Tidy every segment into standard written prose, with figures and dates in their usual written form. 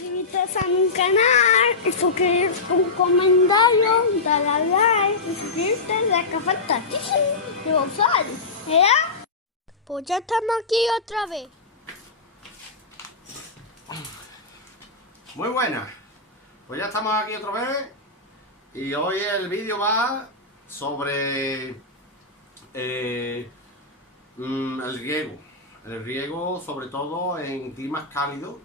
suscribirte a mi canal, suscribirte un comentario, darle a like, suscribirte, la que falta de usar, ¿verdad? Pues ya estamos aquí otra vez. Muy buenas, pues ya estamos aquí otra vez y hoy el vídeo va sobre el riego sobre todo en climas cálidos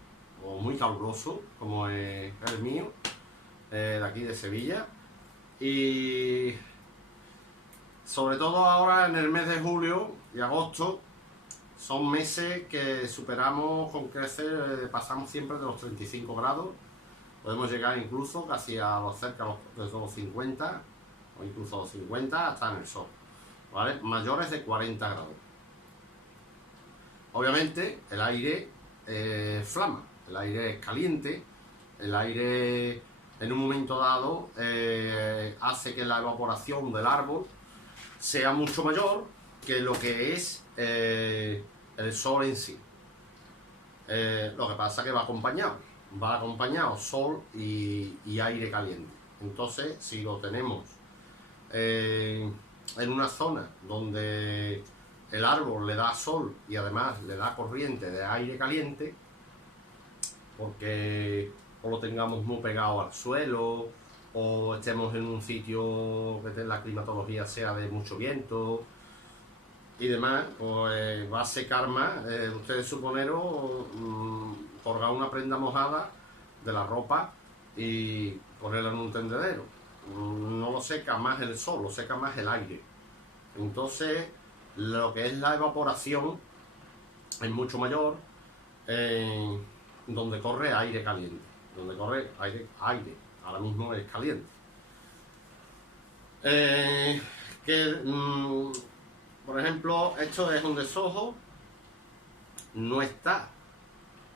o muy calurosos como es el mío, de aquí de Sevilla, y sobre todo ahora en el mes de julio y agosto. Son meses que superamos con crecer, pasamos siempre de los 35 grados, podemos llegar incluso casi a los cerca de los 50 o incluso los 50 hasta en el sol, ¿vale? Mayores de 40 grados. Obviamente el aire flama, el aire es caliente, el aire en un momento dado hace que la evaporación del árbol sea mucho mayor que lo que es el sol en sí. Lo que pasa es que va acompañado sol y aire caliente. Entonces, si lo tenemos en una zona donde el árbol le da sol y además le da corriente de aire caliente, porque o lo tengamos muy pegado al suelo o estemos en un sitio que la climatología sea de mucho viento y demás, pues va a secar más. Ustedes suponeros colgar una prenda mojada de la ropa y ponerla en un tendedero. No lo seca más el sol, lo seca más el aire. Entonces, lo que es la evaporación es mucho mayor donde corre aire caliente. Donde corre aire, ahora mismo es caliente. Por ejemplo, esto es un deshojo, no está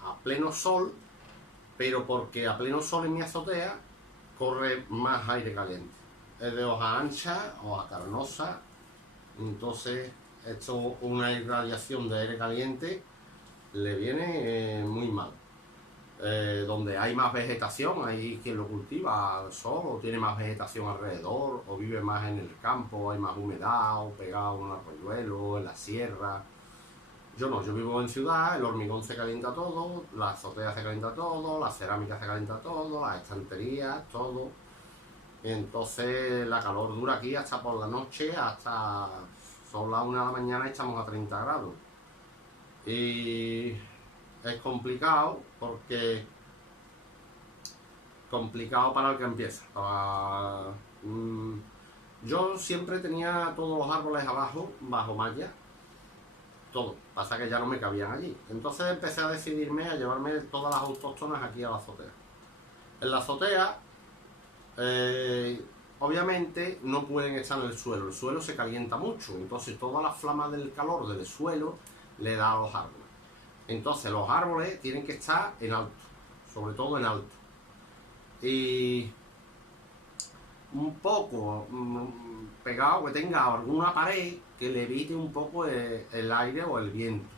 a pleno sol, pero porque a pleno sol en mi azotea corre más aire caliente. Es de hoja ancha, hoja carnosa, entonces esto, una irradiación de aire caliente le viene muy mal. Donde hay más vegetación, hay quien lo cultiva al sol o tiene más vegetación alrededor o vive más en el campo, hay más humedad o pegado a un arroyuelo, en la sierra. Yo no, yo vivo en ciudad, el hormigón se calienta todo, la azotea se calienta todo, la cerámica se calienta todo, las estanterías, todo. Y entonces la calor dura aquí hasta por la noche, hasta son las 1 de la mañana y estamos a 30 grados. Y es complicado porque para el que empieza. Yo siempre tenía todos los árboles abajo, bajo malla, todo, pasa que ya no me cabían allí. Entonces empecé a decidirme a llevarme todas las autóctonas aquí a la azotea. En la azotea obviamente no pueden estar en el suelo se calienta mucho, entonces toda la flama del calor del suelo le da a los árboles. Entonces los árboles tienen que estar en alto, sobre todo en alto. Y un poco pegado, que tenga alguna pared que le evite un poco el aire o el viento,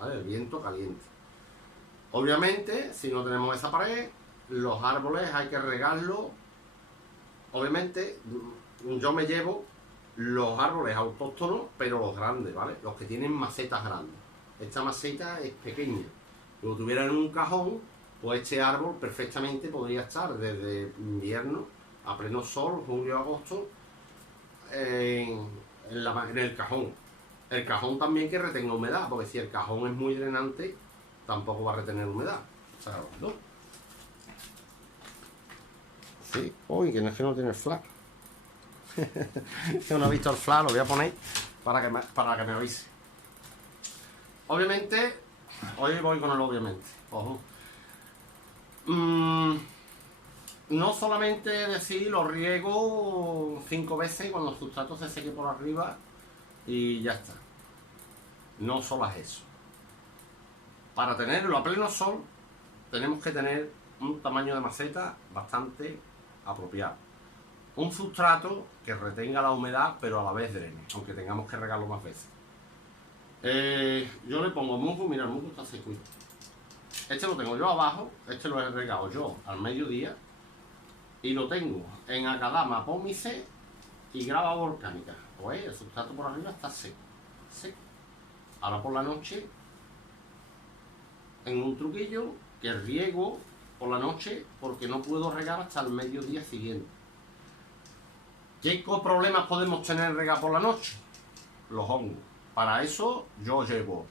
¿vale? El viento caliente. Obviamente, si no tenemos esa pared, los árboles hay que regarlos. Obviamente, yo me llevo los árboles autóctonos, pero los grandes, ¿vale? Los que tienen macetas grandes. Esta maceta es pequeña. Si lo tuviera en un cajón, pues este árbol perfectamente podría estar desde invierno a pleno sol, julio, agosto, en el cajón. El cajón también que retenga humedad, porque si el cajón es muy drenante, tampoco va a retener humedad. O sea, ¿no? Sí, uy, que no es que no tiene el flash. Yo no he visto el flash, lo voy a poner para que me avise. Obviamente, hoy voy con el obviamente. Ojo. No solamente decir lo riego 5 veces cuando el sustrato se seque por arriba y ya está. No solo es eso. Para tenerlo a pleno sol, tenemos que tener un tamaño de maceta bastante apropiado. Un sustrato que retenga la humedad, pero a la vez drene, aunque tengamos que regarlo más veces. Yo le pongo musgo, mira, el musgo está seco. Este lo tengo yo abajo, este lo he regado yo al mediodía y lo tengo en Acadama pómice y grava volcánica. Pues el sustrato por arriba está seco, seco. Ahora por la noche, en un truquillo, que riego por la noche porque no puedo regar hasta el mediodía siguiente. ¿Qué problemas podemos tener en regar por la noche? Los hongos. Para eso yo llevo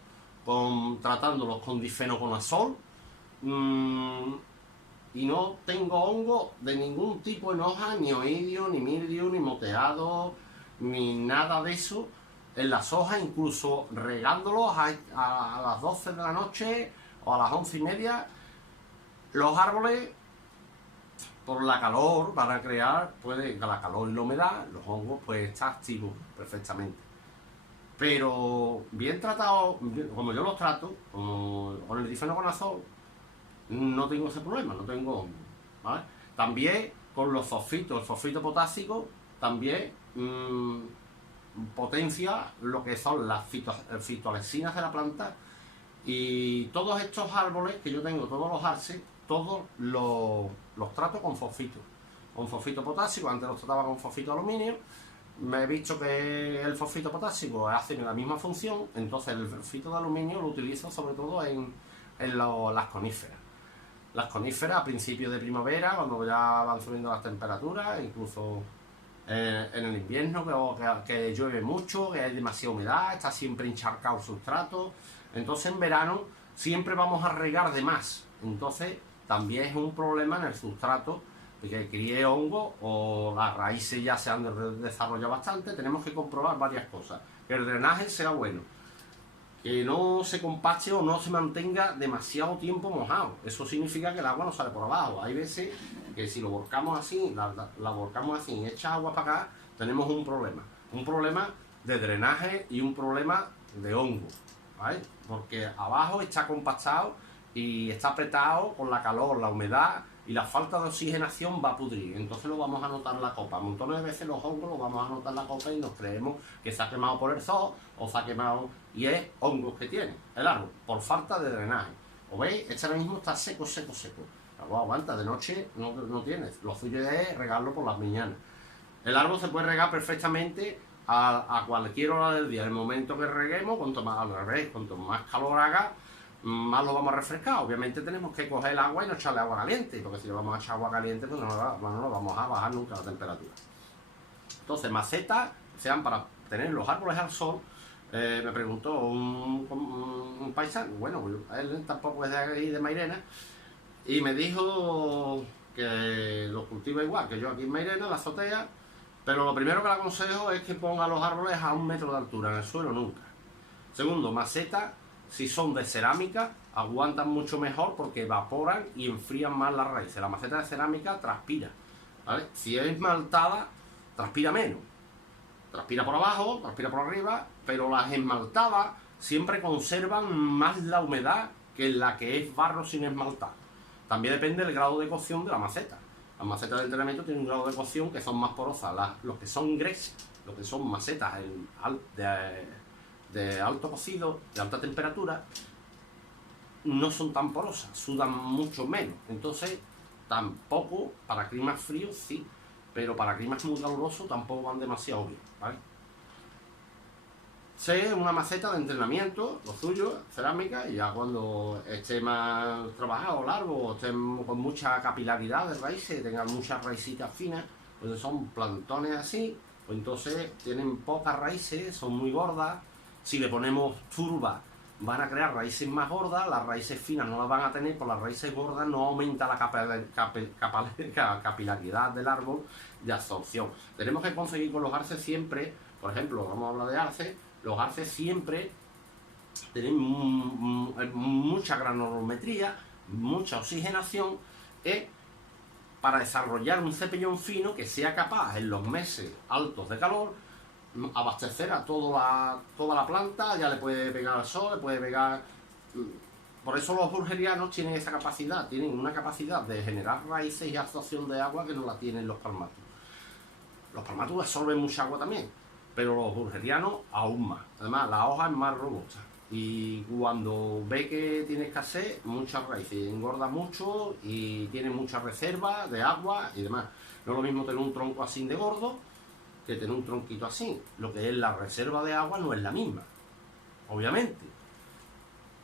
tratándolos con difenoconazol y no tengo hongo de ningún tipo en hoja, ni oidio, ni mildio, ni moteado, ni nada de eso en las hojas, incluso regándolos a las 12 de la noche o a las 11:30. Los árboles, por la calor, van a crear, la calor y la humedad, los hongos pues están activos perfectamente. Pero bien tratado, como yo los trato, con el difenoconazol, no tengo ese problema, no tengo hongo, ¿vale? También con los fosfitos, el fosfito potásico también potencia lo que son las fitoalexinas de la planta, y todos estos árboles que yo tengo, todos los arces, todos los trato con fosfito potásico. Antes los trataba con fosfito de aluminio. Me he visto que el fosfito potásico hace la misma función, entonces el fosfito de aluminio lo utilizo sobre todo en las coníferas. Las coníferas a principios de primavera, cuando ya van subiendo las temperaturas, incluso en el invierno, que llueve mucho, que hay demasiada humedad, está siempre encharcado el sustrato. Entonces en verano siempre vamos a regar de más. Entonces también es un problema en el sustrato, porque críe hongo o las raíces ya se han desarrollado bastante. Tenemos que comprobar varias cosas. Que el drenaje sea bueno, que no se compacte o no se mantenga demasiado tiempo mojado. Eso significa que el agua no sale por abajo. Hay veces que si lo volcamos así, la volcamos así y echa agua para acá, tenemos un problema de drenaje y un problema de hongo, ¿vale? Porque abajo está compactado y está apretado con la calor, la humedad y la falta de oxigenación, va a pudrir. Entonces lo vamos a notar en la copa. Montones de veces los hongos los vamos a notar en la copa y nos creemos que se ha quemado por el sol o se ha quemado, y es hongos que tiene el árbol por falta de drenaje. ¿O veis? Este ahora mismo está seco. Luego aguanta, de noche no tienes. Lo suyo es regarlo por las mañanas. El árbol se puede regar perfectamente a cualquier hora del día. En el momento que reguemos, cuanto más calor haga, más lo vamos a refrescar. Obviamente tenemos que coger el agua y no echarle agua caliente, porque si le vamos a echar agua caliente, pues no lo vamos a bajar nunca la temperatura. Entonces, macetas sean para tener los árboles al sol. Me preguntó un paisano, bueno, él tampoco es de ahí, de Mairena, y me dijo que lo cultiva igual que yo aquí en Mairena, la azotea, pero lo primero que le aconsejo es que ponga los árboles a 1 metro de altura, en el suelo nunca. Segundo, macetas, si son de cerámica, aguantan mucho mejor porque evaporan y enfrían más las raíces. La maceta de cerámica transpira, ¿vale? Si es esmaltada, transpira menos. Transpira por abajo, transpira por arriba, pero las esmaltadas siempre conservan más la humedad que la que es barro sin esmaltar. También depende del grado de cocción de la maceta. Las macetas del entrenamiento tienen un grado de cocción que son más porosas. Los que son gres, los que son macetas de alto cocido, de alta temperatura, no son tan porosas, sudan mucho menos. Entonces, tampoco, para climas fríos sí, pero para climas muy calurosos tampoco van demasiado bien, ¿vale? Es una maceta de entrenamiento, lo suyo, cerámica, y ya cuando esté más trabajado, largo, o esté con mucha capilaridad de raíces, tengan muchas raícitas finas, pues son plantones así, pues entonces tienen pocas raíces, son muy gordas. Si le ponemos turba, van a crear raíces más gordas, las raíces finas no las van a tener, por las raíces gordas no aumenta la capilaridad del árbol de absorción. Tenemos que conseguir con los arces siempre, por ejemplo, vamos a hablar de arces, los arces siempre tienen mucha granulometría, mucha oxigenación, para desarrollar un cepellón fino que sea capaz en los meses altos de calor abastecer a toda la planta. Ya le puede pegar al sol, le puede pegar. Por eso los burgerianos tienen esa capacidad, tienen una capacidad de generar raíces y absorción de agua que no la tienen los palmatus. Los palmatus absorben mucha agua también, pero los burgerianos aún más. Además, la hoja es más robusta. Y cuando ve que tiene escasez, muchas raíces, engorda mucho y tiene mucha reserva de agua y demás. No es lo mismo tener un tronco así de gordo que tener un tronquito así. Lo que es la reserva de agua no es la misma, obviamente.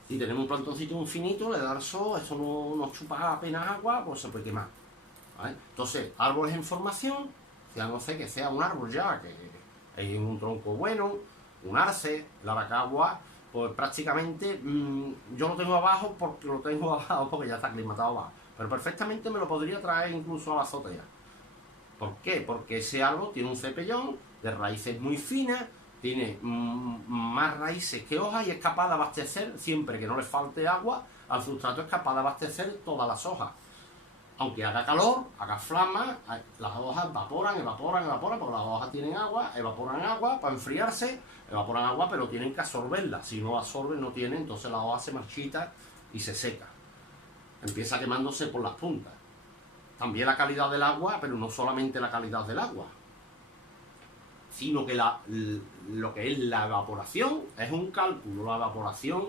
Si tenemos un plantoncito muy finito, le da el sol, eso no nos chupa apenas agua, pues se puede quemar, ¿vale? Entonces, árboles en formación, ya no sé, que sea un árbol ya, que es un tronco bueno, un arce, el aracagua, pues prácticamente yo lo tengo abajo porque lo tengo abajo porque ya está aclimatado abajo, pero perfectamente me lo podría traer incluso a la azotea. ¿Por qué? Porque ese árbol tiene un cepellón de raíces muy finas, tiene más raíces que hojas y es capaz de abastecer, siempre que no le falte agua, al sustrato es capaz de abastecer todas las hojas. Aunque haga calor, haga flama, las hojas evaporan, porque las hojas tienen agua, evaporan agua para enfriarse, evaporan agua, pero tienen que absorberla. Si no absorben, no tienen, entonces la hoja se marchita y se seca. Empieza quemándose por las puntas. También la calidad del agua, pero no solamente la calidad del agua, sino que lo que es la evaporación es un cálculo. La evaporación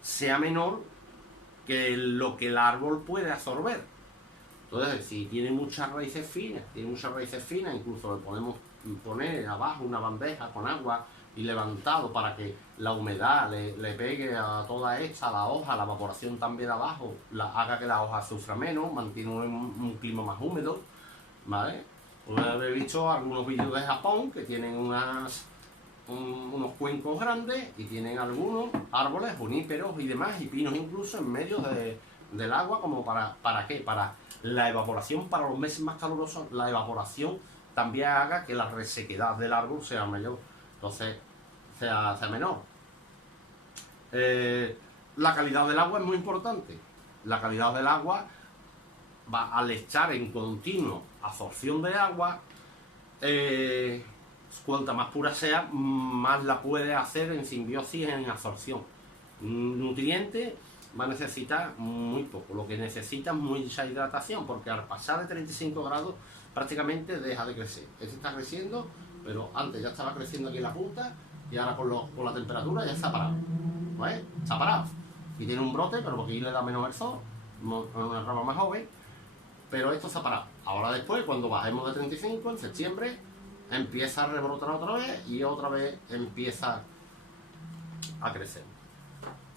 sea menor que lo que el árbol puede absorber. Entonces, si tiene muchas raíces finas, incluso le podemos poner abajo una bandeja con agua y levantado para que la humedad le pegue a toda esta, a la hoja, la evaporación también abajo, haga que la hoja sufra menos, mantiene un clima más húmedo, ¿vale? Pues habéis visto algunos vídeos de Japón que tienen unos cuencos grandes y tienen algunos árboles, juníperos y demás, y pinos incluso en medio del agua, como ¿para qué? Para la evaporación, para los meses más calurosos, la evaporación también haga que la resequedad del árbol sea mayor, entonces sea menor. La calidad del agua es muy importante. La calidad del agua va al estar en continuo absorción de agua, cuanta más pura sea, más la puede hacer en simbiosis, en absorción. Nutriente va a necesitar muy poco, lo que necesita es mucha hidratación, porque al pasar de 35 grados prácticamente deja de crecer. Este está creciendo, pero antes ya estaba creciendo aquí en la punta y ahora con la temperatura ya está parado, ¿vale? Está parado y tiene un brote, pero porque ahí le da menos el sol, una rama más joven, pero esto está parado. Ahora después, cuando bajemos de 35, en septiembre, empieza a rebrotar otra vez y otra vez empieza a crecer.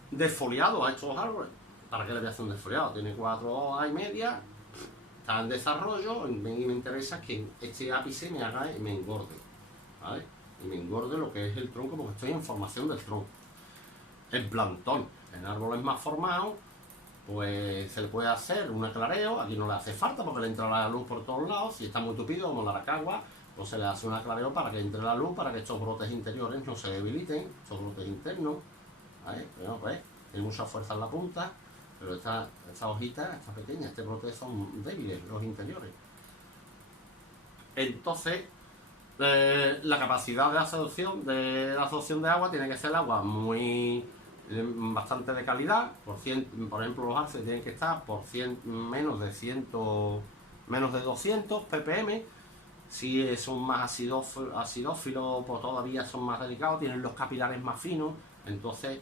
Desfoliado a estos árboles. ¿Para qué le voy a hacer un desfoliado? Tiene 4 hojas y media, está en desarrollo y me interesa que este ápice me haga y me engorde, ¿vale? Y me engorde lo que es el tronco, porque estoy en formación del tronco. El plantón en árboles más formados, pues se le puede hacer un aclareo. Aquí no le hace falta porque le entra la luz por todos lados. Si está muy tupido como la aracagua, pues se le hace un aclareo para que entre la luz, para que estos brotes interiores no se debiliten, estos brotes internos, ¿vale? Bueno, pues tiene mucha fuerza en la punta, pero esta hojita, esta pequeña, este brote son débiles los interiores. Entonces, la capacidad de absorción de agua tiene que ser el agua bastante de calidad. Por ejemplo, los arces tienen que estar por menos de 200 ppm. Si son más acidófilos, pues todavía son más delicados, tienen los capilares más finos. Entonces,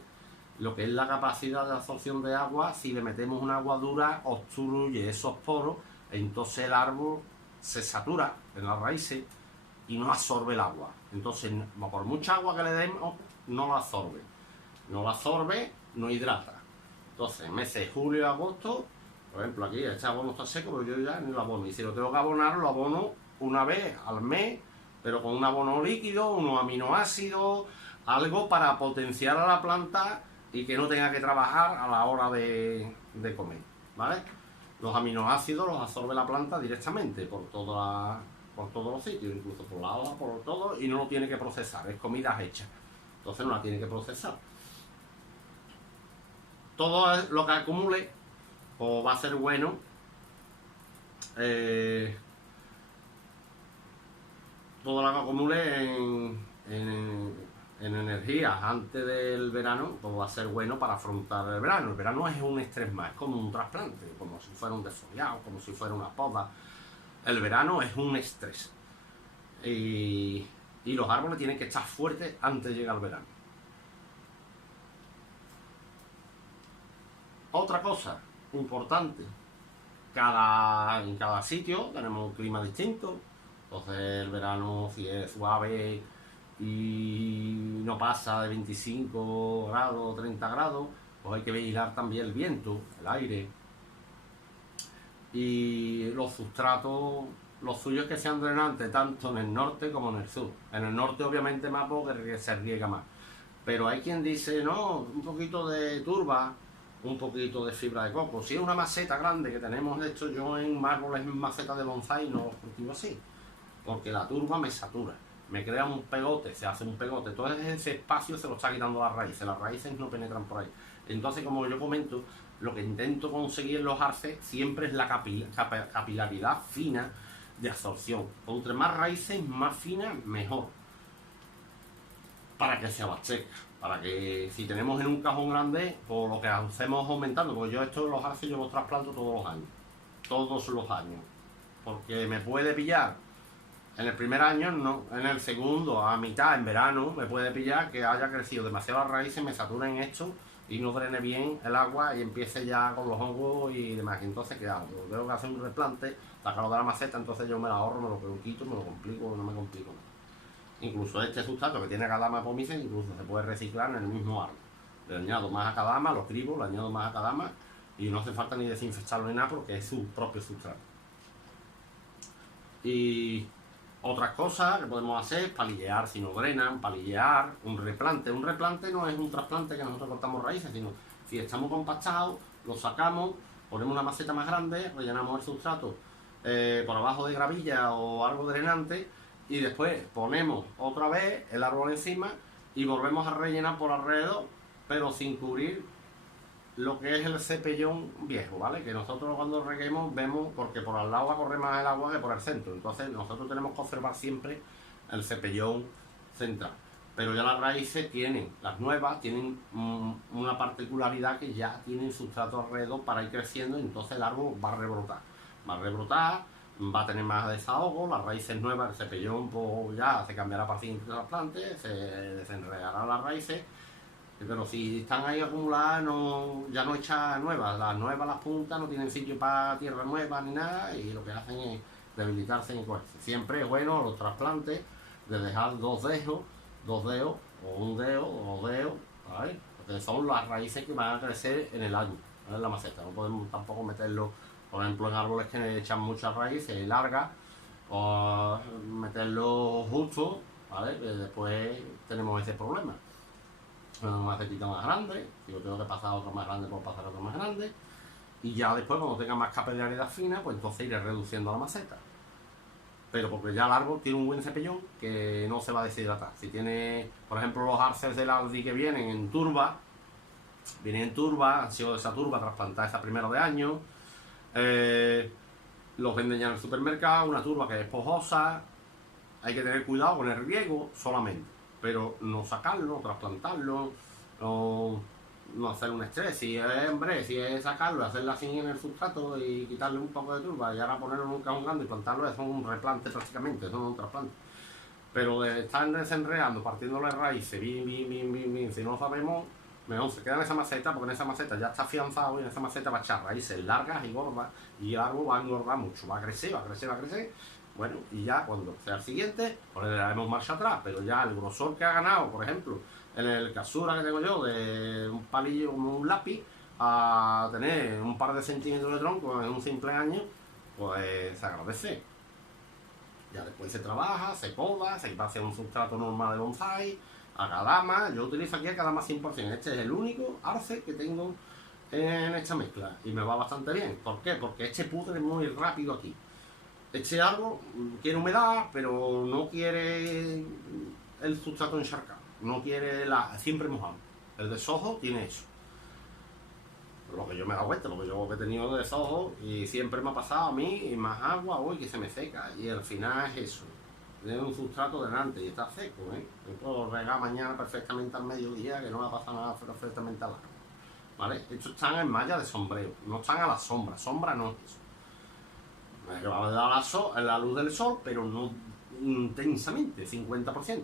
lo que es la capacidad de absorción de agua, si le metemos un agua dura, obstruye esos poros, entonces el árbol se satura en las raíces y no absorbe el agua. Entonces, por mucha agua que le demos, no la absorbe. No la absorbe, no hidrata. Entonces, meses de julio y agosto, por ejemplo, aquí este abono está seco, pero yo ya ni lo abono. Y si lo tengo que abonar, lo abono una vez al mes, pero con un abono líquido, unos aminoácidos, algo para potenciar a la planta y que no tenga que trabajar a la hora de comer, ¿vale? Los aminoácidos los absorbe la planta directamente por todos los sitios, incluso por la hoja, por todo, y no lo tiene que procesar, es comida hecha. Entonces no la tiene que procesar. Todo lo que acumule pues va a ser bueno. Todo lo que acumule en energía antes del verano, pues va a ser bueno para afrontar el verano. El verano es un estrés más, es como un trasplante, como si fuera un desfoliado, como si fuera una poda. El verano es un estrés. Y los árboles tienen que estar fuertes antes de llegar al verano. Otra cosa importante, en cada sitio tenemos un clima distinto. Entonces el verano, si es suave y no pasa de 25 grados, 30 grados, pues hay que vigilar también el viento, el aire. Y los sustratos, los suyos que sean drenantes tanto en el norte como en el sur. En el norte obviamente más porque se riega más. Pero hay quien dice, no, un poquito de turba, un poquito de fibra de coco. Si es una maceta grande que tenemos, de hecho yo en mármoles, en maceta de bonsai no los cultivo así. Porque la turba me satura, me crea un pegote, se hace un pegote. Todo ese espacio se lo está quitando las raíces no penetran por ahí. Entonces, como yo comento, lo que intento conseguir en los arces siempre es la capilaridad fina de absorción. Entre más raíces, más finas, mejor. Para que se abastezca, para que si tenemos en un cajón grande, pues lo que hacemos aumentando, porque yo esto los arces yo los trasplanto todos los años, porque me puede pillar en el primer año, no, en el segundo, a mitad, en verano, me puede pillar que haya crecido demasiado las raíces, me saturen esto y no drene bien el agua y empiece ya con los hongos y demás. Entonces, ¿qué hago? Tengo que hacer un replante, sacarlo de la maceta, entonces yo me la ahorro, me lo quito, me lo complico, no me complico nada. Incluso este sustrato que tiene acadama pomice, incluso se puede reciclar en el mismo árbol. Le añado más acadama, lo cribo, le añado más acadama y no hace falta ni desinfectarlo ni nada porque es su propio sustrato. Y otras cosas que podemos hacer, palillear si no drenan, palillear, un replante. Un replante no es un trasplante que nosotros cortamos raíces, sino si estamos compactados, lo sacamos, ponemos una maceta más grande, rellenamos el sustrato por abajo de gravilla o algo drenante y después ponemos otra vez el árbol encima y volvemos a rellenar por alrededor, pero sin cubrir lo que es el cepellón viejo, ¿vale? Que nosotros cuando reguemos vemos, porque por al lado va a correr más el agua que por el centro, entonces nosotros tenemos que observar siempre el cepellón central. Pero ya las raíces tienen, las nuevas tienen una particularidad que ya tienen sustrato alrededor para ir creciendo y entonces el árbol va a rebrotar. Va a tener más desahogo, las raíces nuevas, el cepellón pues ya se cambiará para siguiente trasplante, se desenredarán las raíces, pero si están ahí acumuladas ya no echan nuevas, las puntas no tienen sitio para tierra nueva ni nada y lo que hacen es debilitarse y cogerse. Siempre es bueno los trasplantes de dejar dos dedos o un dedo o dos dedos, ¿vale? Porque son las raíces que van a crecer en el año, ¿vale? En la maceta, no podemos tampoco meterlo. Por ejemplo, en árboles que echan muchas raíces largas, o meterlo justo, ¿vale? Que después tenemos ese problema. Una macetita más grande, si yo tengo que pasar otra más grande, puedo pasar otra más grande. Y ya después, cuando tenga más capilaridad fina, pues entonces iré reduciendo la maceta. Pero porque ya el árbol tiene un buen cepellón que no se va a deshidratar. Si tiene, por ejemplo, los arces del Aldi que vienen en turba, han sido de esa turba trasplantada esa primero de año. Los venden ya en el supermercado, una turba que es esponjosa, hay que tener cuidado con el riego solamente, pero no sacarlo, no trasplantarlo, no hacer un estrés. Si es sacarlo, hacerlo así en el sustrato y quitarle un poco de turba y ahora ponerlo en un cajón grande y plantarlo, eso es un replante prácticamente, eso no es un trasplante. Pero de estar desenredando, partiéndole raíces, bien, si no lo sabemos, mejor se queda en esa maceta, porque en esa maceta ya está afianzado y en esa maceta va a echar raíces largas y gordas y el árbol va a engordar mucho, va a crecer. Bueno, y ya cuando sea el siguiente, pues le daremos marcha atrás, pero ya el grosor que ha ganado, por ejemplo, en el Casura que tengo yo, de un palillo como un lápiz, a tener un par de centímetros de tronco en un simple año, pues se agradece. Ya después se trabaja, se poda, se va hacia un sustrato normal de bonsai, acadama. Yo utilizo aquí acadama 100%. Este es el único arce que tengo en esta mezcla y me va bastante bien. ¿Por qué? Porque este pudre muy rápido aquí. Este árbol quiere humedad, pero no quiere el sustrato encharcado, no quiere siempre mojado. El desojo tiene eso. Lo que yo me he dado cuenta, lo que yo he tenido de desojo y siempre me ha pasado a mí, y más agua hoy que se me seca y al final es eso. Tiene un sustrato delante y está seco, Yo puedo regar mañana perfectamente al mediodía, que no me ha pasado nada perfectamente al árbol, ¿vale? Estos están en malla de sombreo, no están a la sombra no es eso. Me va a dar la luz del sol, pero no intensamente, 50%.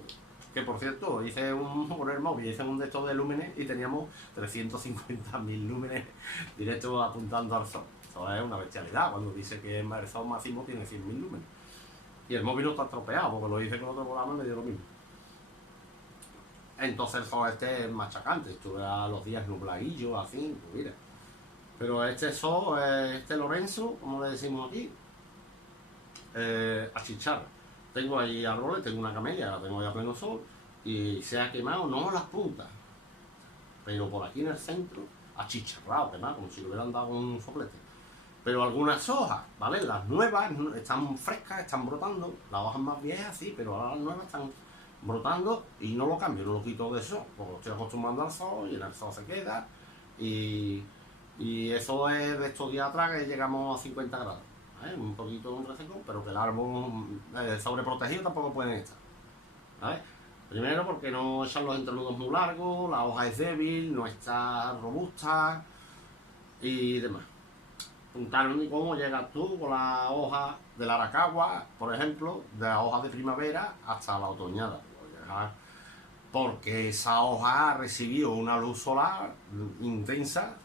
Que por cierto, hice por el móvil, hice un de estos de lúmenes y teníamos 350.000 lúmenes directos apuntando al sol. Eso es una bestialidad, cuando dice que el sol máximo tiene 100.000 lúmenes. Y el móvil no está estropeado, porque lo hice con otro programa y me dio lo mismo. Entonces el sol este es machacante, estuve a los días nubladillos, así, pues mira. Pero este sol, este Lorenzo, como le decimos aquí, achicharra. Tengo ahí árboles, tengo una camelia, la tengo ya a pleno sol, y se ha quemado, no las puntas, pero por aquí en el centro, achicharrado, quemado, como si le hubieran dado un soplete. Pero algunas hojas, ¿vale? Las nuevas están frescas, están brotando, las hojas más viejas sí, pero ahora las nuevas están brotando y no lo cambio, no lo quito de sol, porque estoy acostumbrando al sol y en el sol se queda, y eso es de estos días atrás que llegamos a 50 grados. Un poquito un reseco, pero que el árbol sobreprotegido tampoco pueden estar. ¿Vale? Primero porque no echan los entrenudos muy largos, la hoja es débil, no está robusta y demás. Preguntaron cómo llegas tú con la hoja de la aracagua, por ejemplo, de la hoja de primavera hasta la otoñada. Porque esa hoja ha recibido una luz solar intensa,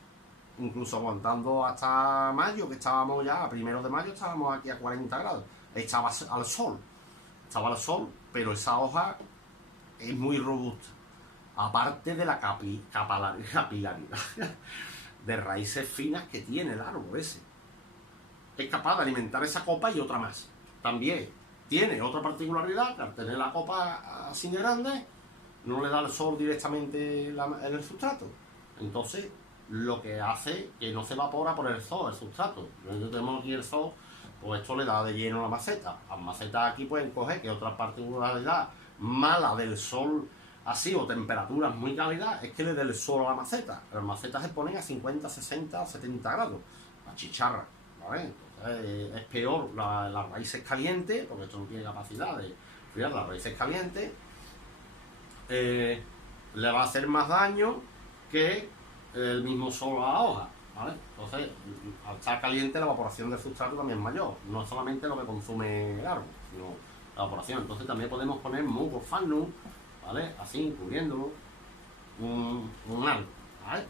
incluso aguantando hasta mayo, que estábamos ya, a 1 de mayo estábamos aquí a 40 grados. Estaba al sol, pero esa hoja es muy robusta. Aparte de la capilaridad de raíces finas que tiene el árbol ese. Es capaz de alimentar esa copa y otra más. También tiene otra particularidad, que al tener la copa así de grande, no le da el sol directamente en el sustrato. Entonces, lo que hace que no se evapora por el sol, el sustrato. Nosotros tenemos aquí el sol, pues esto le da de lleno a la maceta. Las macetas aquí pueden coger que otra particularidad mala del sol así, o temperaturas muy cálidas, es que le dé el sol a la maceta. Las macetas se ponen a 50, 60, 70 grados, la chicharra, ¿vale? Entonces es peor las raíces calientes, porque esto no tiene capacidad de enfriar las raíces calientes, le va a hacer más daño que el mismo sol a la hoja, ¿vale? Entonces, al estar caliente, la evaporación del sustrato también es mayor, no solamente lo que consume el árbol, sino la evaporación. Entonces también podemos poner musgo sphagnum, ¿vale? Así, cubriéndolo, un árbol, ¿vale?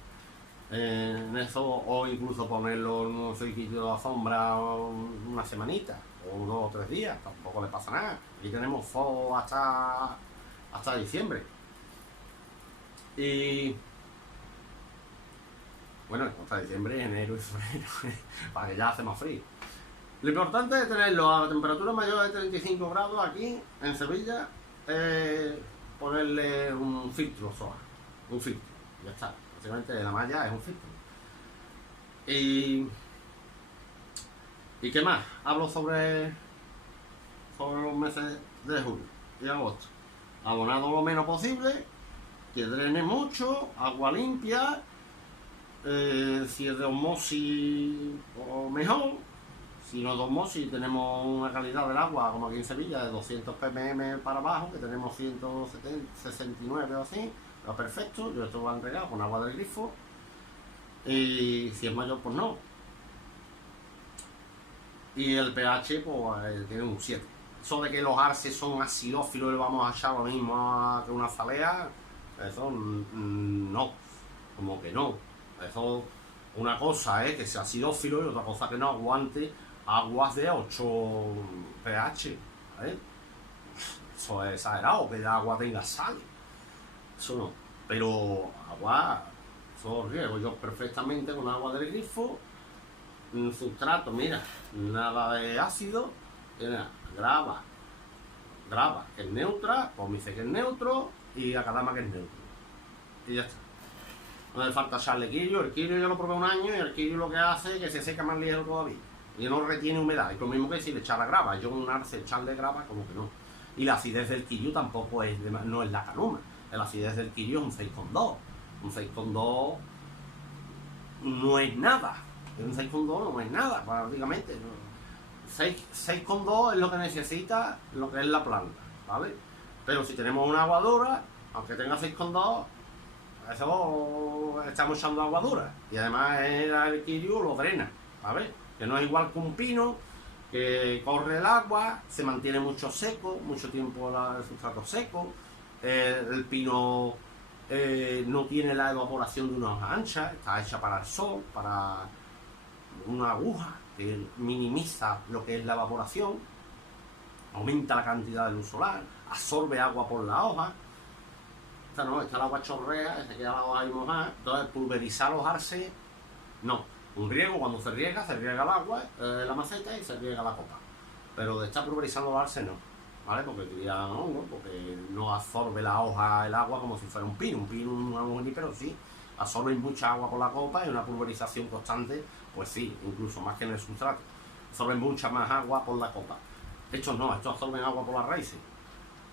En eso, o incluso ponerlo en un circuito de la sombra una semanita, o 2 o 3 días, tampoco le pasa nada. Aquí tenemos fuego hasta diciembre. Y bueno, hasta diciembre, enero y febrero, para que ya hace más frío. Lo importante es tenerlo a la temperatura mayor de 35 grados aquí, en Sevilla, ponerle un filtro solar, un filtro, ya está. Básicamente la malla es un filtro. ¿Y qué más? Hablo sobre los meses de julio y agosto. Abonado lo menos posible, que drene mucho, agua limpia, si es de osmosis o mejor. Si no es de osmosis, tenemos una calidad del agua como aquí en Sevilla de 200 ppm para abajo, que tenemos 169 o así, va perfecto. Yo esto lo han regado con agua del grifo, y si es mayor pues no. Y el pH pues tiene un 7. Eso de que los arces son acidófilos y le vamos a echar lo mismo que una azalea, eso no, como que no. Eso, una cosa es que sea acidófilo y otra cosa que no aguante aguas de 8 pH, ¿vale? Eso es exagerado, que el agua tenga sal, eso no. Pero agua, eso riego yo perfectamente con agua del grifo, un sustrato, mira, nada de ácido, mira, grava, que es neutra, pómice que es neutro, y acadama que es neutro. Y ya está. No hace falta echarle quillo. El quillo yo lo probé un año y el quillo lo que hace es que se seca más ligero todavía. Y no retiene humedad. Es lo mismo que si le echara grava. Yo un arce echarle grava como que no. Y la acidez del quillo tampoco es, no es la canuma. La acidez del quillo es un 6,2. Un 6,2 no es nada. Un 6,2 no es nada, prácticamente. 6,2 es lo que necesita lo que es la planta, ¿vale? Pero si tenemos una agua dura, aunque tenga 6,2, eso estamos echando agua dura. Y además el quillo lo drena, ¿vale? Que no es igual que un pino, que corre el agua, se mantiene mucho seco, mucho tiempo el sustrato seco, El pino no tiene la evaporación de una hoja ancha, está hecha para el sol, para una aguja que minimiza lo que es la evaporación, aumenta la cantidad de luz solar, absorbe agua por la hoja. Esta no, esta el agua chorrea, se queda la hoja ahí mojada. Entonces pulverizar o hojarse, no. Un riego, cuando se riega el agua, la maceta y se riega la copa. Pero de estar pulverizando o hojarse no, ¿vale? Porque cría hongos, porque no absorbe la hoja el agua como si fuera un pino. Un pino, un pero sí, absorbe mucha agua por la copa y una pulverización constante, pues sí, incluso más que en el sustrato. Absorben mucha más agua por la copa. Estos no, estos absorben agua por las raíces.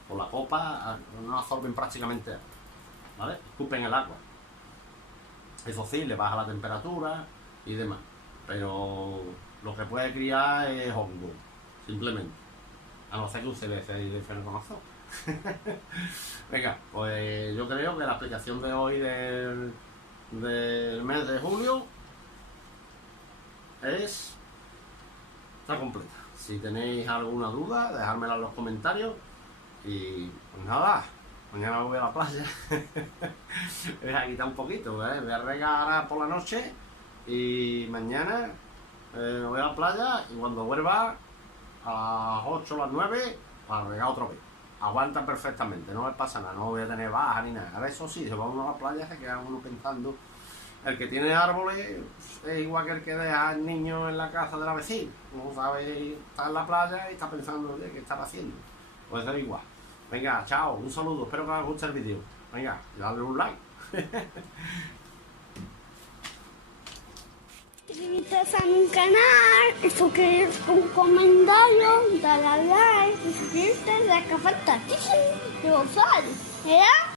Por la copa no absorben prácticamente agua, ¿vale? Escupen el agua. Eso sí, le baja la temperatura y demás. Pero lo que puede criar es hongo, simplemente. A no ser que use el fenoconazol. Venga, pues yo creo que la aplicación de hoy del mes de julio está completa. Si tenéis alguna duda, dejármela en los comentarios. Y pues nada, mañana me voy a la playa. Voy a quitar un poquito, voy a regar ahora por la noche. Y mañana me voy a la playa y cuando vuelva a las 8 o las 9 para regar otra vez. Aguanta perfectamente, no me pasa nada, no voy a tener baja ni nada. Ahora eso sí, se va uno a la playa, se queda uno pensando. El que tiene árboles es igual que el que deja al niño en la casa de la vecina. No sabe, está en la playa y está pensando, oye, ¿qué estará haciendo? Puede ser igual. Venga, chao, un saludo, espero que os guste el vídeo. Venga, dale un like. Suscríbete a mi canal, suscribirte con un comentario, dale a like, suscribirte, de que falta. ¿Qué? ¿Qué?